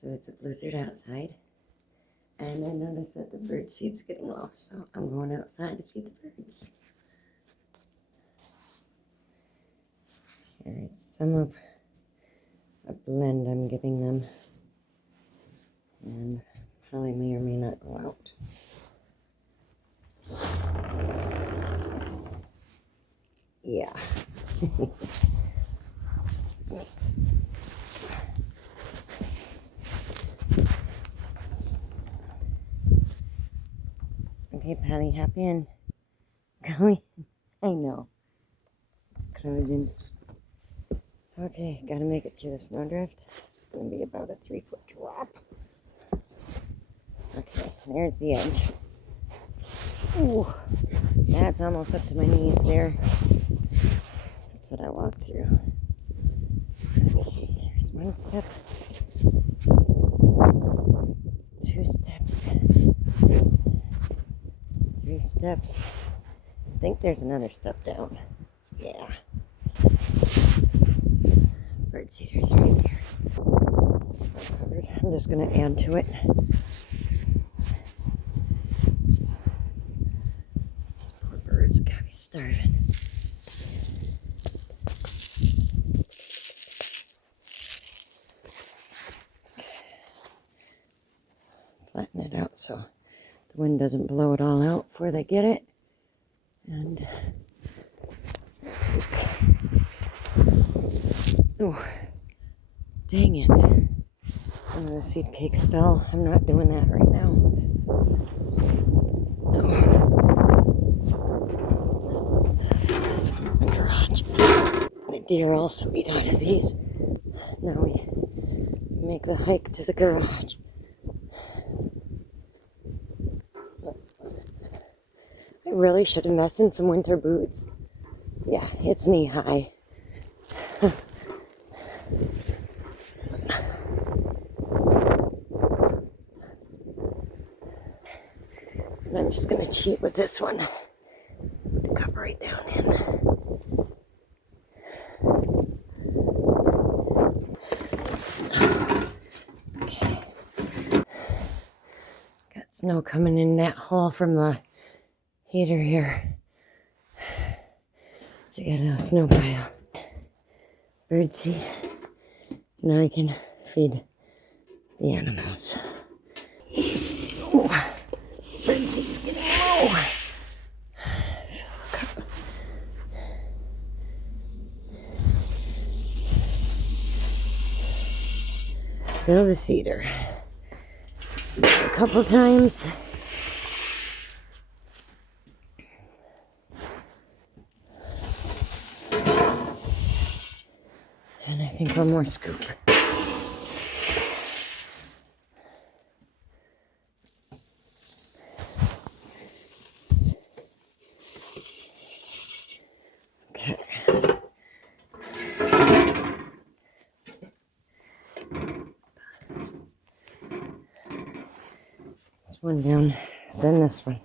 So it's a blizzard outside. And I noticed that the bird seed's getting low, so I'm going outside to feed the birds. Here is some of a blend I'm giving them. And probably may or may not go out. Yeah. Excuse me. Okay, Patty, hop in. Going. I know. It's closing. Okay, gotta make it through the snowdrift. It's gonna be about a 3-foot drop. Okay, there's the edge. Ooh, that's almost up to my knees there. That's what I walked through. Okay, there's 1 step. 2 steps. 3 steps. I think there's another step down. Yeah. Bird seeders right there. So covered. I'm just going to add to it. These poor birds gotta be starving. Flatten it out so the wind doesn't blow it all out before they get it. And oh, dang it. One of the seed cakes fell. I'm not doing that right now. This one in the garage. The deer also eat out of these. Now we make the hike to the garage. I really should invest in some winter boots. Yeah, it's knee high. And I'm just going to cheat with this one. Cup right down in. Okay. Got snow coming in that hole from the heater here. So you got a little snow pile. Bird seed. Now I can feed the animals. Ooh, bird seed's getting low. Fill the cedar. A couple times. And I think one more scoop. Okay. This one down, then this one.